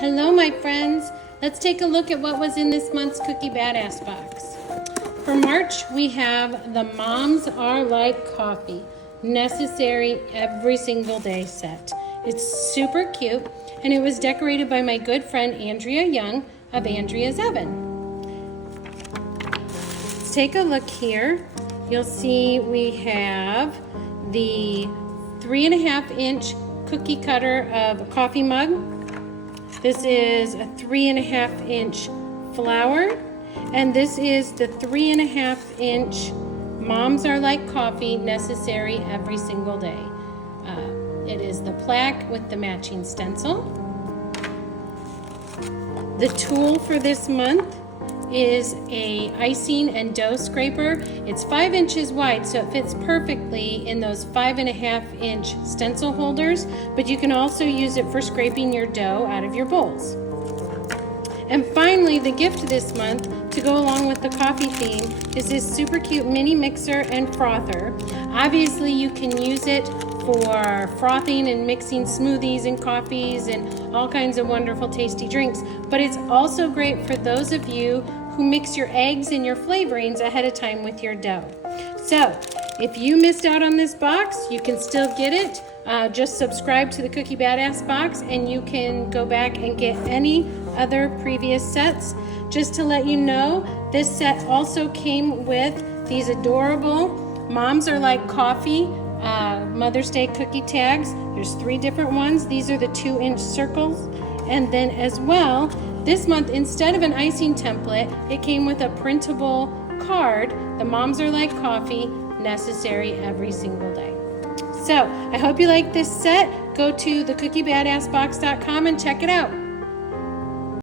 Hello, my friends. Let's take a look at what was in this month's Cookie Badass box. For March, we have the Moms Are Like Coffee Necessary Every Single Day set. It's super cute, and it was decorated by my good friend Andrea Young of Andrea's Oven. Let's take a look here. You'll see we have the 3.5-inch cookie cutter of a coffee mug. This is a 3.5-inch flower, and this is the 3.5-inch Moms Are Like Coffee Necessary Every Single Day. It is the plaque with the matching stencil. The tool for this month is a icing and dough scraper. It's 5 inches wide, so it fits perfectly in those 5.5-inch stencil holders, but you can also use it for scraping your dough out of your bowls. And finally, the gift this month to go along with the coffee theme is this super cute mini mixer and frother. Obviously, you can use it for frothing and mixing smoothies and coffees and all kinds of wonderful tasty drinks, but it's also great for those of you who mix your eggs and your flavorings ahead of time with your dough. So if you missed out on this box, you can still get it. Just subscribe to the Cookie Badass box and you can go back and get any other previous sets. Just to let you know, this set also came with these adorable Moms Are Like Coffee Mother's Day cookie tags. There's 3 different ones. These are the 2-inch circles. And then as well, this month, instead of an icing template, it came with a printable card, the Moms Are Like Coffee Necessary Every Single Day. So I hope you like this set. Go to thecookiebadassbox.com and check it out.